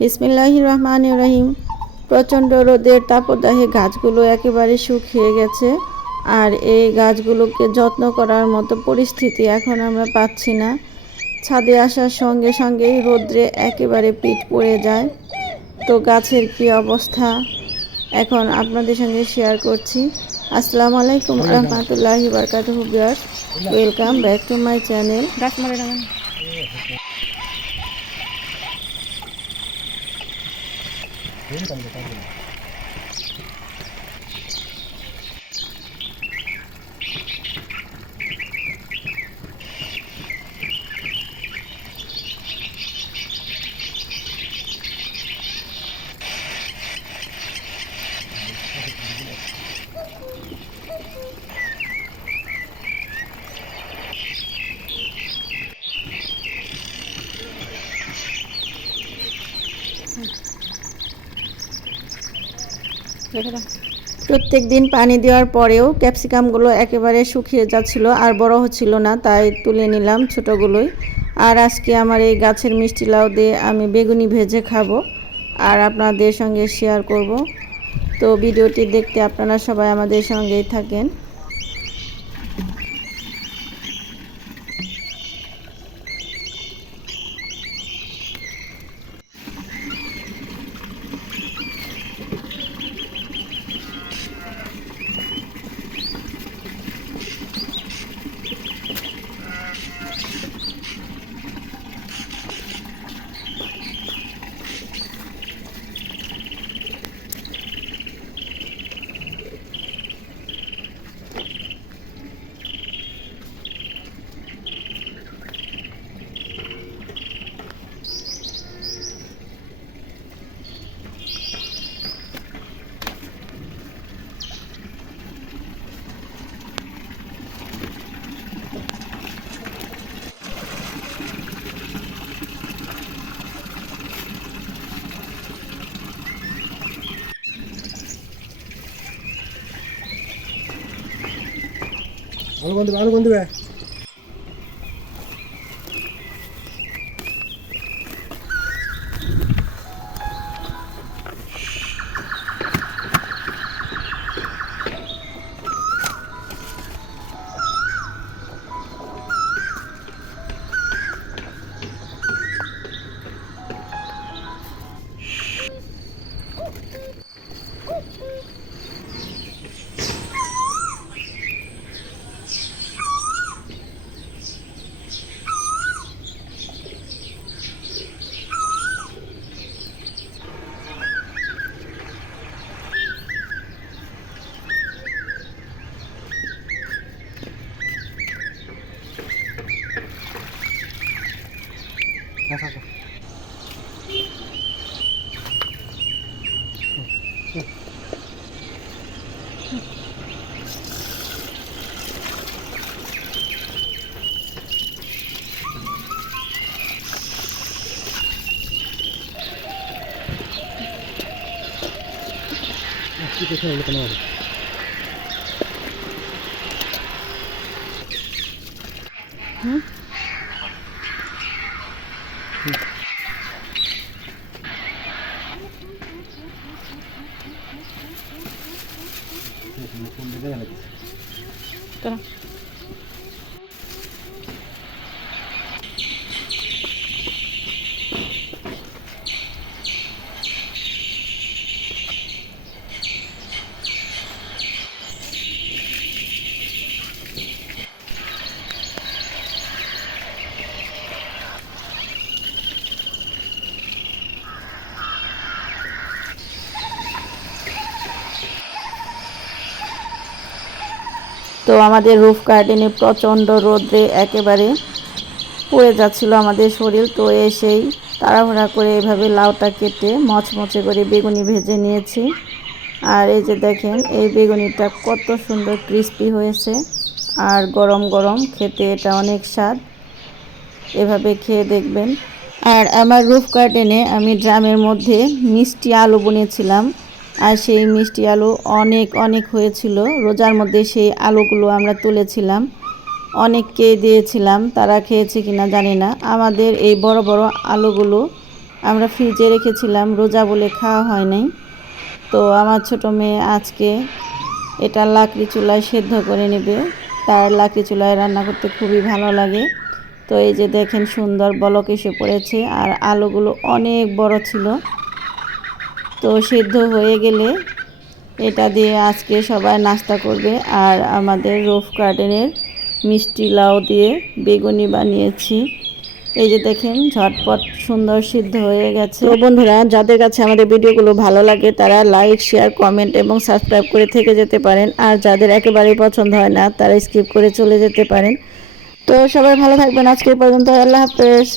বিসমিল্লাহির রহমানির রহিম। প্রচণ্ড রোদের তাপদাহে গাছগুলো একেবারে শুকিয়ে গেছে, আর এই গাছগুলোকে যত্ন করার মতো পরিস্থিতি এখন আমরা পাচ্ছি না। ছাদে আসার সঙ্গে সঙ্গেই রোদ্রে একেবারে পিঠ পড়ে যায়। তো গাছের কি অবস্থা এখন আপনাদের সঙ্গে শেয়ার করছি। আসসালামু আলাইকুম রহমতুল্লাহি বারাকাতুহু viewers, welcome back to my channel. প্রত্যেক দিন পানি দেওয়ার পরেও ক্যাপসিকামগুলো একেবারে শুকিয়ে যাচ্ছিল আর বড় হচ্ছিল না, তাই তুলে নিলাম ছোটোগুলোই। আর আজকে আমার এই গাছের মিষ্টি লাউ দিয়ে আমি বেগুনি ভেজে খাবো আর আপনাদের সঙ্গে শেয়ার করব। তো ভিডিওটি দেখতে আপনারা সবাই আমাদের সঙ্গেই থাকেন। ভালো বন্ধু তো আমাদের রুফ গার্ডেনে প্রচণ্ড রোদ্রে একেবারে পুড়ে যাচ্ছিল আমাদের শরীর। তো এসেই তাড়াহুড়া করে এভাবে লাউটা কেটে মচমচে করে বেগুনি ভেজে নিয়েছি। আর এই যে দেখেন এই বেগুনিটা কত সুন্দর ক্রিস্পি হয়েছে আর গরম গরম, খেতে এটা অনেক স্বাদ। এভাবে খেয়ে দেখবেন। আর আমার রুফ গার্ডেনে আমি ড্রামের মধ্যে মিষ্টি আলু বুনেছিলাম, আর সেই মিষ্টি আলু অনেক অনেক হয়েছিল। রোজার মধ্যে সেই আলুগুলো আমরা তুলেছিলাম, অনেককে দিয়েছিলাম, তারা খেয়েছে কিনা জানি না। আমাদের এই বড় বড় আলুগুলো আমরা ফ্রিজে রেখেছিলাম, রোজা বলে খাওয়া হয় নাই। তো আমার ছোট মেয়ে আজকে এটা লাকড়ি চুলায় সেদ্ধ করে নেবে। তার লাকড়ি চুলায় রান্না করতে খুবই ভালো লাগে। তো এই যে দেখেন সুন্দর বলক এসে পড়েছে, আর আলুগুলো অনেক বড় ছিল। তো সেদ্ধ হয়ে গেলে এটা দিয়ে আজকে সবাই নাস্তা করবে। আর আমাদের রোজ গার্ডেনের মিষ্টি লাউ দিয়ে বেগুনি বানিয়েছি। এই যে দেখেন ঝটপট সুন্দর সিদ্ধ হয়ে গেছে। তো বন্ধুরা, যাদের কাছে আমাদের ভিডিওগুলো ভালো লাগে তারা লাইক, শেয়ার, কমেন্ট এবং সাবস্ক্রাইব করে থেকে যেতে পারেন। আর যাদের একেবারেই পছন্দ হয় না তারা স্কিপ করে চলে যেতে পারেন। তো সবাই ভালো থাকবেন। আজকে পর্যন্ত, আল্লাহ হাফেজ।